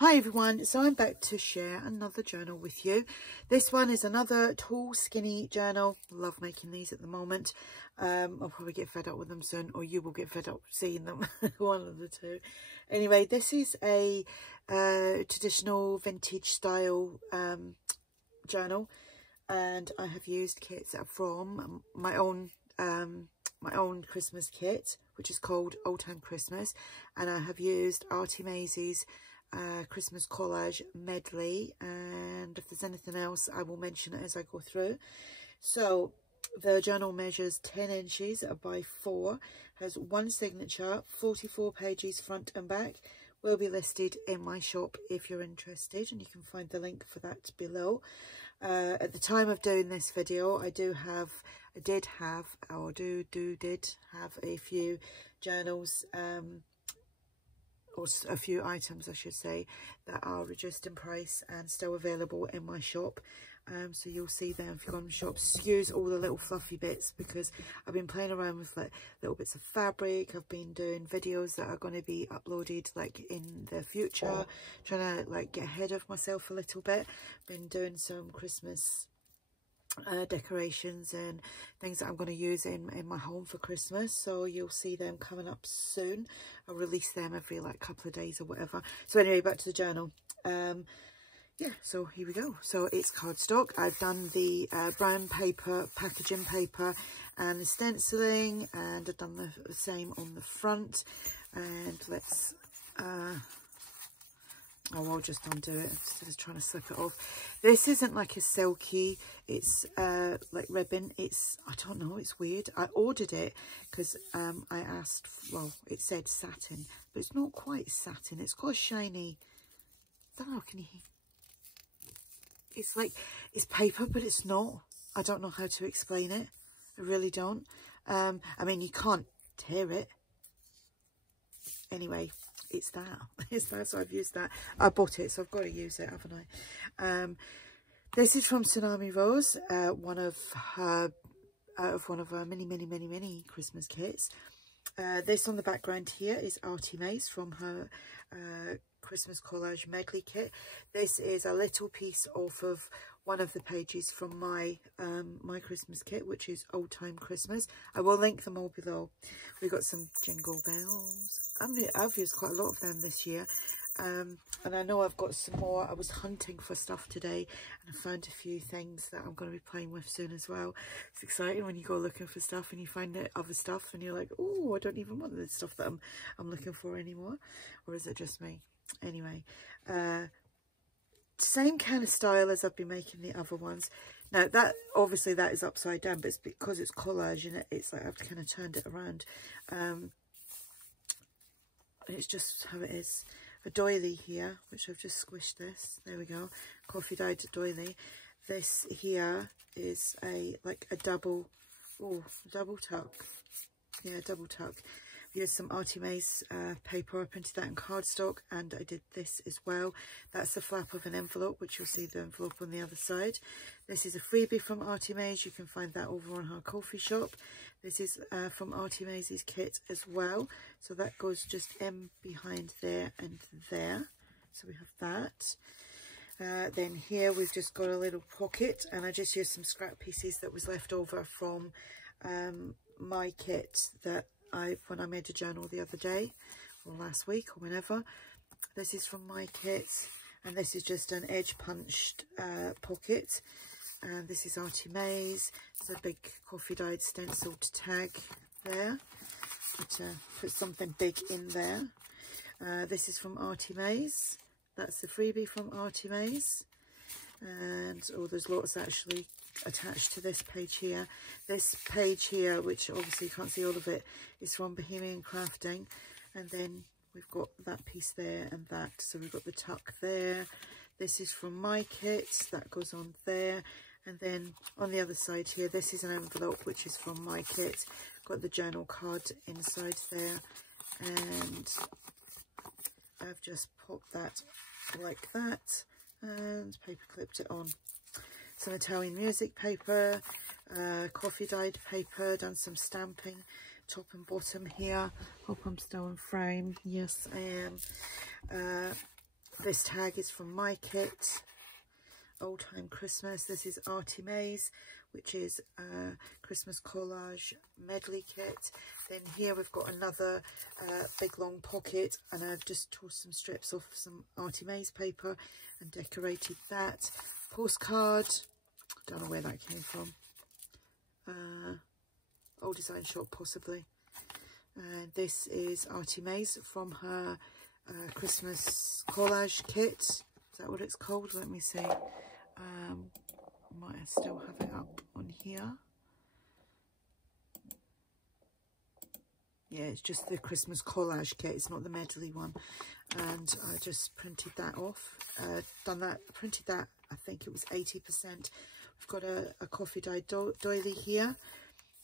Hi everyone, so I'm back to share another journal with you. This one is another tall skinny journal. Love making these at the moment. I'll probably get fed up with them soon, or you will get fed up seeing them. One of the two. Anyway, this is a traditional vintage style journal, and I have used kits from my own Christmas kit, which is called Old Time Christmas, and I have used Artymaze's Christmas collage medley, and if there's anything else I will mention it as I go through. So the journal measures 10 inches by 4, has one signature, 44 pages front and back, will be listed in my shop if you're interested, and you can find the link for that below. At the time of doing this video, I did have a few journals, or a few items I should say, that are reduced in price and still available in my shop. So you'll see them if you go on the shop. Excuse all the little fluffy bits, because I've been playing around with like little bits of fabric. I've been doing videos that are going to be uploaded like in the future, trying to like get ahead of myself a little bit. Been doing some Christmas decorations and things that I'm going to use in my home for Christmas, so you'll see them coming up soon. I'll release them every like couple of days or whatever. So anyway, back to the journal. Yeah, so here we go. So it's cardstock. I've done the brown paper, packaging paper, and the stenciling, and I've done the same on the front. And let's I'll just undo it instead of trying to slip it off. This isn't like a silky, it's like ribbon. It's, I don't know, it's weird. I ordered it because I asked, well, it said satin, but it's not quite satin. It's got a shiny, I don't know, can you hear? It's like, it's paper, but it's not. I don't know how to explain it. I really don't. I mean, you can't tear it. Anyway, it's that. It's that, so I've used that. I bought it, so I've got to use it, haven't I? This is from Tsunami Rose, one of her many Christmas kits. This on the background here is Artymaze from her Christmas collage medley kit. This is a little piece off of one of the pages from my my Christmas kit, which is Old Time Christmas. I will link them all below. We've got some jingle bells. I've used quite a lot of them this year, and I know I've got some more. I was hunting for stuff today, and I found a few things that I'm going to be playing with soon as well. It's exciting when you go looking for stuff and you find other stuff, and you're like, oh, I don't even want the stuff that I'm looking for anymore. Or is it just me? Anyway, same kind of style as I've been making the other ones. Now that obviously that is upside down, but it's because it's collage and it's like I've kind of turned it around. It's just how it is. A doily here, which I've just squished this. There we go. Coffee dyed doily. This here is a double tuck. Yeah, double tuck. Here's some Artymaze paper. I printed that in cardstock, and I did this as well. That's the flap of an envelope, which you'll see the envelope on the other side. This is a freebie from Artymaze. You can find that over on her coffee shop. This is from Artymaze's kit as well. So that goes just in behind there and there. So we have that. Then here we've just got a little pocket, and I just used some scrap pieces that was left over from my kit that when I made a journal the other day, or last week, or whenever. This is from my kit, and this is just an edge punched pocket. And this is Artymaze. There's a big coffee dyed stenciled tag there. Put something big in there. This is from Artymaze. That's the freebie from Artymaze. And there's lots actually attached to this page here. This page here, which obviously you can't see all of it, is from Bohemian Crafting. And then we've got that piece there and that. So we've got the tuck there. This is from my kit. That goes on there. And then on the other side here, this is an envelope which is from my kit. Got the journal card inside there. And I've just popped that like that and paper clipped it on. Some Italian music paper, coffee dyed paper, done some stamping top and bottom here. Hope I'm still in frame. Yes, I am. This tag is from my kit, Old Time Christmas. This is Artymaze, which is a Christmas collage medley kit. Then here we've got another big long pocket, and I've just tore some strips off some Artymaze paper and decorated that. Postcard, don't know where that came from. Old Design Shop possibly. And this is Artymaze from her Christmas collage kit. Is that what it's called? Let me see. Might still have it up on here. Yeah, it's just the Christmas collage kit. It's not the medley one. And I just printed that off. Printed that, I think it was 80%. We've got a coffee dye doily here.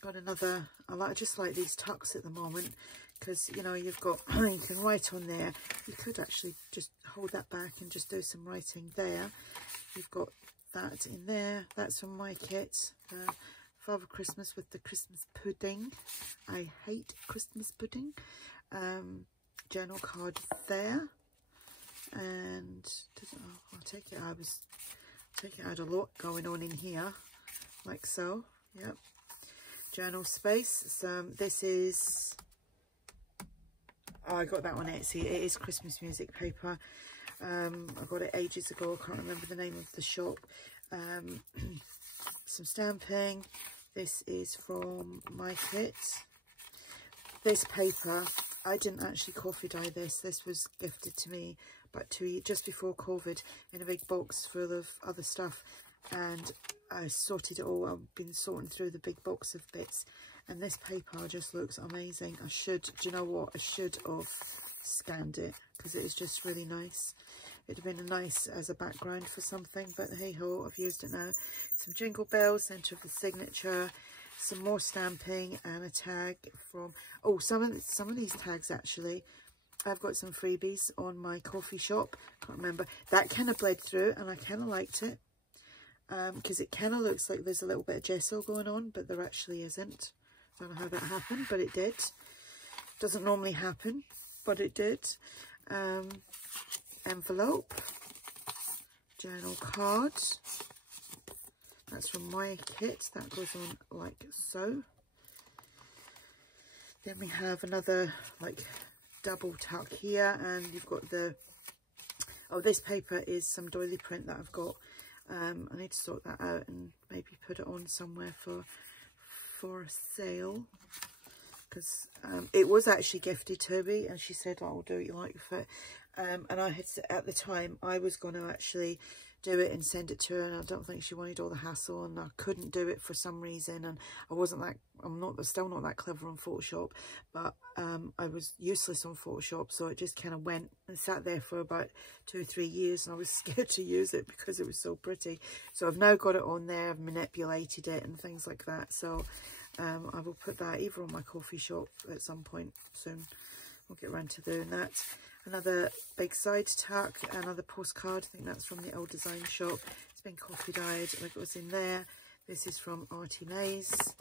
Got another, I just like these tucks at the moment, because you know you've got, you can write on there. You could actually just hold that back and just do some writing there. You've got that in there. That's from my kit, Father Christmas with the Christmas pudding. I hate Christmas pudding. Journal card there, and I'll take it. I had a lot going on in here, like so. Yep. Journal space. So this is, oh, I got that on Etsy. It is Christmas music paper. I got it ages ago. I can't remember the name of the shop. Some stamping. This is from my kit. This paper, I didn't actually coffee dye this. This was gifted to me about 2 years, just before COVID, in a big box full of other stuff. And I sorted it all. I've been sorting through the big box of bits, and this paper just looks amazing. I should, do you know what? I should have scanned it, because it is just really nice. It'd have been nice as a background for something, but hey ho, I've used it now. Some jingle bells, centre of the signature, some more stamping, and a tag from, oh, some of these tags actually, I've got some freebies on my coffee shop. Can't remember. That kind of bled through, and I kind of liked it. Because it kind of looks like there's a little bit of gesso going on, but there actually isn't. Don't know how that happened, but it did. Doesn't normally happen, but it did. Envelope, journal card. That's from my kit. That goes on like so. Then we have another like double tuck here, and you've got the, oh, this paper is some doily print that I've got. I need to sort that out and maybe put it on somewhere for a sale, because it was actually gifted to me, and she said, oh, I'll do what you like with it. And I had, at the time, I was going to actually do it and send it to her, and I don't think she wanted all the hassle, and I couldn't do it for some reason, and I'm still not that clever on Photoshop, but I was useless on Photoshop, so it just kind of went and sat there for about 2 or 3 years, and I was scared to use it because it was so pretty. So I've now got it on there, I've manipulated it and things like that, so I will put that either on my coffee shop at some point soon. We'll get around to doing that. Another big side tuck, another postcard. I think that's from the Old Design Shop. It's been coffee dyed, like it was in there. This is from Artymaze,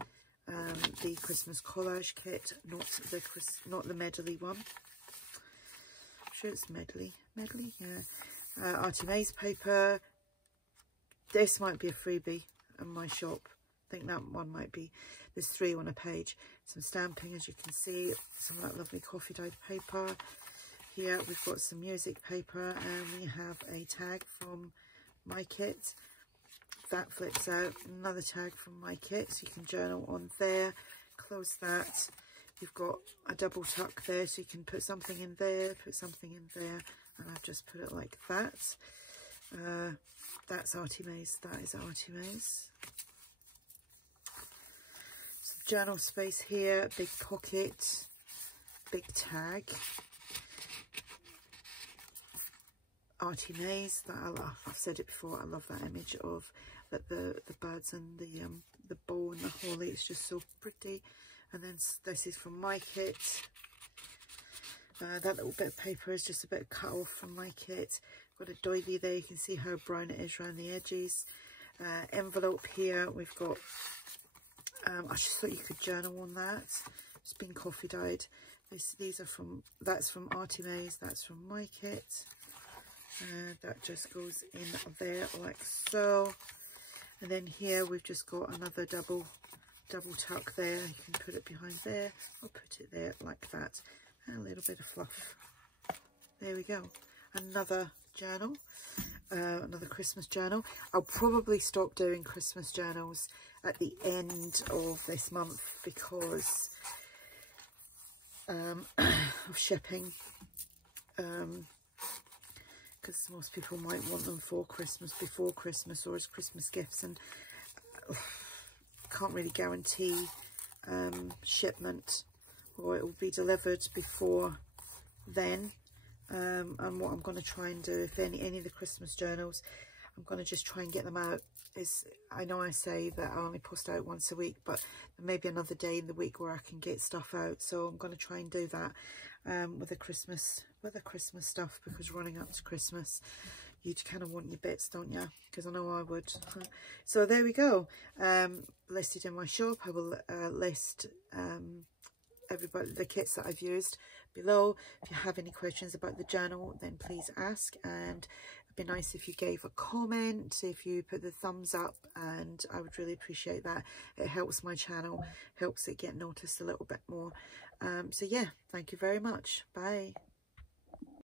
the Christmas collage kit, not the medley one. I'm sure it's medley, yeah. Artymaze paper. This might be a freebie in my shop. I think that one might be. There's 3 on a page. Some stamping, as you can see. Some of that lovely coffee dyed paper. Here we've got some music paper, and we have a tag from my kit. That flips out. Another tag from my kit, so you can journal on there. Close that. You've got a double tuck there, so you can put something in there, put something in there, and I've just put it like that. That's Artymaze. That is Artymaze. Some journal space here, big pocket, big tag. Artymaze, that I love. I've said it before, I love that image of the birds and the bow and the holly. It's just so pretty. And then this is from my kit. That little bit of paper is just a bit cut off from my kit. Got a doily there, you can see how brown it is around the edges. Envelope here, we've got, I just thought you could journal on that. It's been coffee dyed. These are from, that's from Artymaze, that's from my kit. That just goes in there like so. And then here we've just got another double tuck there. You can put it behind there or put it there like that. And a little bit of fluff. There we go. Another journal, another Christmas journal. I'll probably stop doing Christmas journals at the end of this month because of shipping. Because most people might want them for Christmas, before Christmas, or as Christmas gifts, and can't really guarantee shipment, or it will be delivered before then. And what I'm going to try and do, if any of the Christmas journals, I'm going to just try and get them out. I know I say that I only post out once a week, but there may be another day in the week where I can get stuff out, so I'm going to try and do that with the Christmas stuff, because running up to Christmas you kind of want your bits, don't you? Because I know I would. So there we go. Listed in my shop. I will list the kits that I've used below. If you have any questions about the journal, then please ask, and it'd be nice if you gave a comment, if you put the thumbs up, and I would really appreciate that. It helps my channel, helps it get noticed a little bit more. So yeah, thank you very much. Bye.